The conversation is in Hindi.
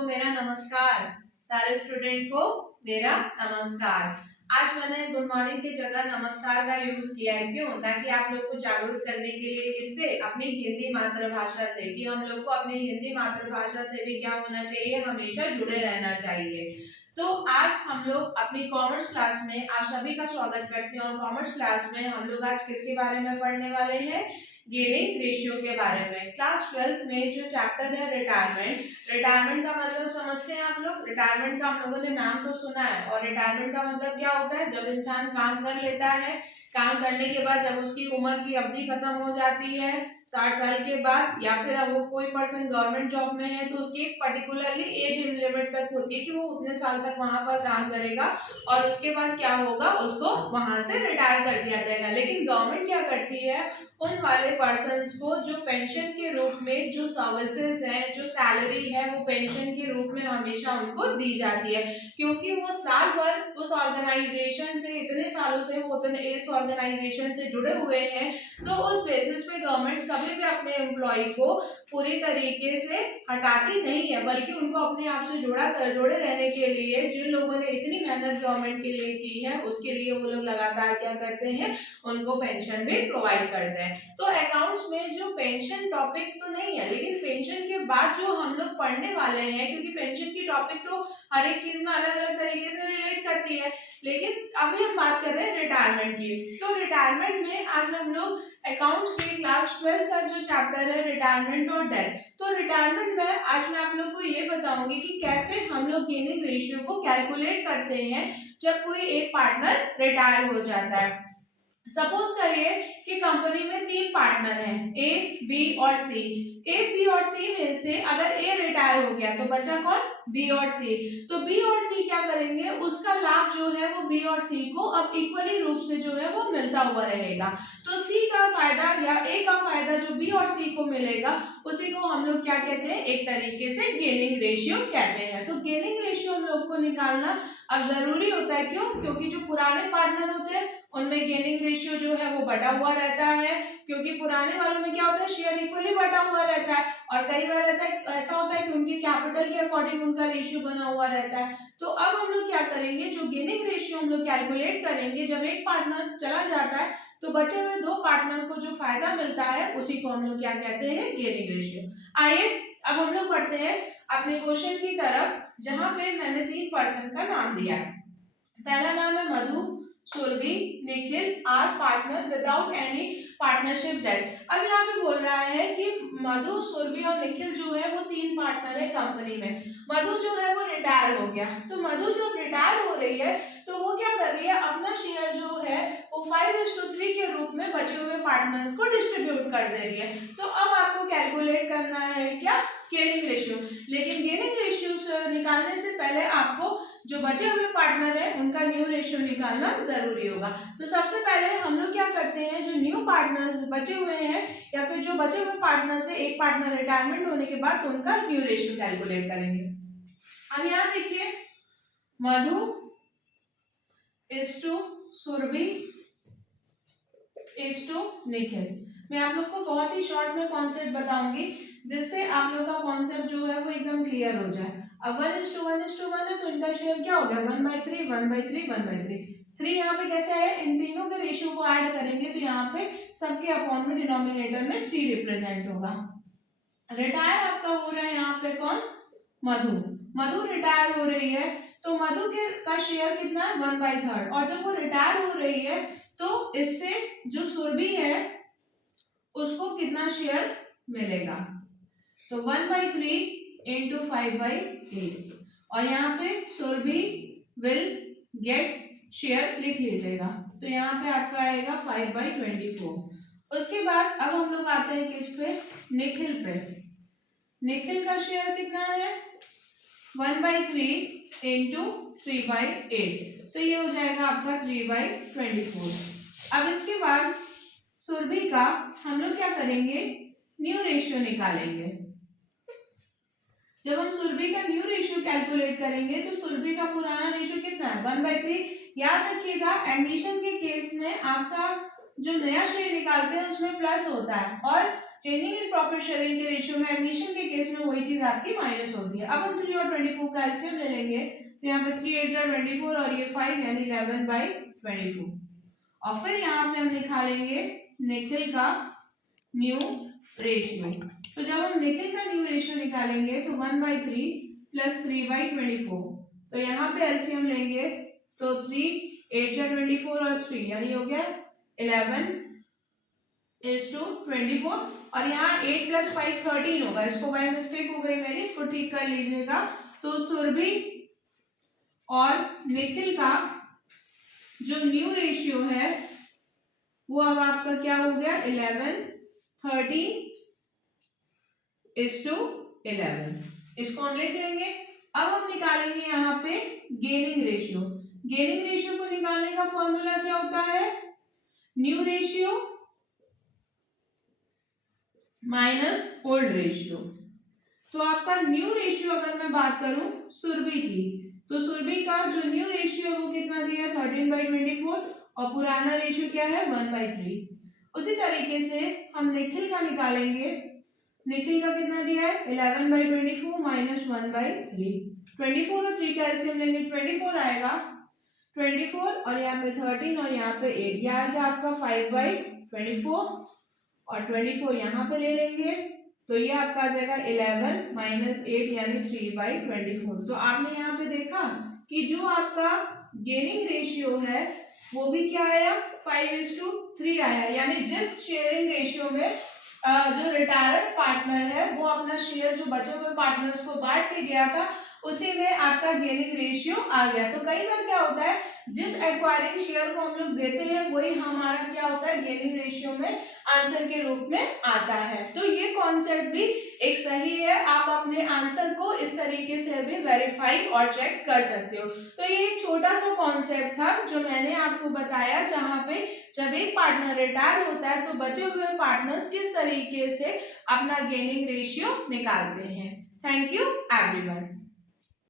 सबको मेरा नमस्कार। सारे स्टूडेंट को मेरा नमस्कार। आज मैंने गुड मॉर्निंग की जगह नमस्कार का यूज किया है। क्यों? ताकि आप लोग को जागरूक करने के लिए, इससे अपनी हिंदी मातृभाषा से, कि हम लोग को अपनी हिंदी मातृभाषा से भी क्या होना चाहिए, हमेशा जुड़े रहना चाहिए। तो आज हम लोग अपनी कॉमर्स क्लास में आप सभी का स्वागत करते हैं। और कॉमर्स क्लास में हम लोग आज किसके बारे में पढ़ने वाले हैं? गेनिंग रेशियो के बारे में। क्लास 12 में जो चैप्टर है रिटायरमेंट, रिटायरमेंट का मतलब समझते हैं आप लोग? रिटायरमेंट का हम लोगों ने नाम तो सुना है। और रिटायरमेंट का मतलब क्या होता है? जब इंसान काम कर लेता है, काम करने के बाद जब उसकी उम्र की अवधि खत्म हो जाती है 60 साल के बाद, या फिर अब वो कोई पर्सन गवर्नमेंट जॉब में है तो उसकी एक पर्टिकुलरली एज लिमिट तक होती है कि वो उतने साल तक वहां पर काम करेगा और उसके बाद क्या होगा, उसको वहां से रिटायर कर दिया जाएगा। लेकिन गवर्नमेंट क्या करती है, उन वाले पर्सन्स को जो पेंशन के रूप में जो सर्विसेज है, जो सैलरी है, वो पेंशन के रूप में हमेशा उनको दी जाती है। क्योंकि वो साल भर उस ऑर्गेनाइजेशन से, इतने सालों से वो उतने इस ऑर्गेनाइजेशन से जुड़े हुए हैं, तो उस बेसिस पे गवर्नमेंट कभी भी अपने एम्प्लॉय को पूरी तरीके से हटाती नहीं है, बल्कि उनको अपने आप से जोड़े रहने के लिए, जिन लोगों ने इतनी मेहनत गवर्नमेंट के लिए की है, उसके लिए वो लोग लगातार क्या करते हैं, उनको पेंशन भी प्रोवाइड करते हैं। तो अकाउंट्स में जो पेंशन टॉपिक तो नहीं है, लेकिन पेंशन के बाद जो हम लोग पढ़ने वाले हैं, क्योंकि पेंशन की टॉपिक तो हर एक चीज में अलग अलग तरीके से रिलेट करती है, लेकिन अभी हम बात कर रहे हैं रिटायरमेंट की। तो रिटायरमेंट में आज हम लोग अकाउंट्स के क्लास 12 का जो चैप्टर है रिटायरमेंट और डेथ, तो रिटायरमेंट में आज मैं आप लोग को ये बताऊंगी कि कैसे हम लोग गेनिंग रेशियो को कैलकुलेट करते हैं जब कोई एक पार्टनर रिटायर हो जाता है। सपोज करिए कि कंपनी में 3 पार्टनर हैं, ए, बी और सी। ए, बी और सी में से अगर ए रिटायर हो गया तो बचा कौन? बी और सी। तो बी और सी क्या करेंगे, उसका लाभ जो है वो बी और सी को अब इक्वली रूप से जो है वो मिलता हुआ रहेगा। तो सी का फायदा या ए का फायदा जो बी और सी को मिलेगा, उसी को हम लोग क्या कहते हैं, एक तरीके से गेनिंग रेशियो कहते हैं। तो गेनिंग रेशियो हम लोग को निकालना अब जरूरी होता है। क्यों? क्योंकि जो पुराने पार्टनर होते हैं उनमें गेनिंग रेशियो जो है वो बटा हुआ रहता है, क्योंकि पुराने वालों में क्या होता है, शेयर इक्वली बटा हुआ रहता है। और कई बार रहता है, ऐसा होता है कि उनके कैपिटल के अकॉर्डिंग उनका रेशियो बना हुआ रहता है। तो अब हम लोग क्या करेंगे, जो गेनिंग रेशियो हम लोग कैलकुलेट करेंगे, जब एक पार्टनर चला जाता है तो बचे हुए 2 पार्टनर को जो फायदा मिलता है उसी को हम लोग क्या कहते हैं, गेनिंग रेशियो। आइए अब हम लोग पढ़ते हैं अपने क्वेश्चन की तरफ, जहां पे मैंने 3 पर्सन का नाम दिया है। पहला नाम है Madhu, Surabhi, Nikhil are partner without any partnership deed. अब यहाँ पे बोल रहा है कि मधु, सुरभि और निखिल जो है वो 3 पार्टनर है कंपनी में। मधु जो है वो रिटायर हो गया, तो मधु जब रिटायर हो रही है तो वो क्या कर रही है, अपना शेयर जो है वो 5:3 के रूप में बचे हुए पार्टनर्स को डिस्ट्रीब्यूट कर दे रही है। तो अब आपको कैलकुलेट करना है क्या, गेनिंग रेशियो। लेकिन गेनिंग रेशियो से निकालने से पहले आपको जो बचे हुए पार्टनर है उनका न्यू रेशियो निकालना जरूरी होगा। तो सबसे पहले हम लोग क्या करते हैं, जो न्यू पार्टनर्स बचे हुए हैं या फिर जो बचे हुए पार्टनर से एक पार्टनर रिटायरमेंट होने के बाद तो उनका न्यू रेशियो कैलकुलेट करेंगे। अब यहाँ देखिए, Madhu is to Surabhi is to Nikhil. मैं आप लोग को बहुत ही शॉर्ट में कॉन्सेप्ट बताऊंगी, जिससे आप लोग का कॉन्सेप्ट जो है वो एकदम क्लियर हो जाए। अब 1:1:1 है तो इनका शेयर क्या हो गया, 1/3 1/3 1/3। 3 यहाँ पे कैसे आया, इन तीनों के रेशियो को ऐड करेंगे तो यहाँ पे सबके अपॉन में डिनोमिनेटर में 3 रिप्रेजेंट होगा। रिटायर आपका हो रहा है यहाँ पे कौन, मधु। मधु रिटायर हो रही है तो मधु के का शेयर कितना है, 1/3। और जब वो रिटायर हो रही है तो इससे जो सुरभि है उसको कितना शेयर मिलेगा, तो 1/3 इंटू 5/8। और यहाँ पे सुरभि विल गेट शेयर लिख लीजिएगा, तो यहाँ पे आपका आएगा 5/24। उसके बाद अब हम लोग आते हैं किस पे, निखिल पे। निखिल का शेयर कितना है, 1/3 इंटू 3/8, तो ये हो जाएगा आपका 3/24। अब इसके बाद सुरभि का हम लोग क्या करेंगे, न्यू रेशियो निकालेंगे। जब हम सुरभि का न्यू रेशियो कैलकुलेट करेंगे तो सुरभि का पुराना रेशियो कितना है, 1/3। याद रखिएगा एडमिशन के केस में आपका जो नया शेयर निकालते हैं उसमें प्लस होता है, और चेंजिंग इन प्रॉफिट शेयरिंग के रेशियो में एडमिशन के केस में वही चीज आपकी माइनस होती है। अब हम 3 और 24 का एलसीएम ले लेंगे, तो यहाँ पे 3 8 24 और ये 5 यानी 11/24। और फिर यहाँ पे हम निकालेंगे निखिल का न्यू रेशियो। तो जब हम निखिल का न्यू रेशियो निकालेंगे तो 1/3 प्लस 3/24। तो यहाँ पे एलसीएम लेंगे तो 3 8 24 और 3 यानी हो गया 11:24। और यहाँ 8 प्लस 5 13 होगा, इसको बाय मिस्टेक हो गई मेरी, इसको ठीक कर लीजिएगा। तो सुरभि और निखिल का जो न्यू रेशियो है वो अब आपका क्या हो गया 11 13:11। इसको हम लिख लेंगे। अब हम निकालेंगे यहाँ पे गेनिंग रेशियो। गेनिंग रेशियो को निकालने का फॉर्मूला क्या होता है, new ratio minus old ratio. तो आपका न्यू रेशियो अगर मैं बात करूं सुरभि की, तो सुरभि का जो न्यू रेशियो है वो कितना दिया है 13/24 और पुराना रेशियो क्या है 1/3। उसी तरीके से हम निखिल का निकालेंगे। निखिल का कितना दिया है 11/24 माइनस 1/3। 24 और 3 का एलसीएम लेंगे 24 आएगा, 24 और यहाँ पे 13 और यहाँ पे 8, यह आएगा आपका 5/24 और 24 यहाँ पे ले लेंगे तो ये आपका आ जाएगा 11 माइनस 8 यानी 3/24। तो आपने यहाँ पे देखा कि जो आपका गेनिंग रेशियो है वो भी क्या आया 5:3 आया, यानी जिस शेयरिंग रेशियो में जो रिटायर्ड पार्टनर है वो अपना शेयर जो बचे हुए पार्टनर्स को बांट के गया था उसी में आपका गेनिंग रेशियो आ गया। तो कई बार क्या होता है जिस एक्वायरिंग शेयर को हम लोग देते हैं वही हमारा क्या होता है गेनिंग रेशियो में आंसर के रूप में आता है। तो ये कॉन्सेप्ट भी एक सही है, आप अपने आंसर को इस तरीके से भी वेरीफाई और चेक कर सकते हो। तो ये एक छोटा सा कॉन्सेप्ट था जो मैंने आपको बताया, जहाँ पे जब एक पार्टनर रिटायर होता है तो बचे हुए पार्टनर्स किस तरीके से अपना गेनिंग रेशियो निकालते हैं। Thank you everyone.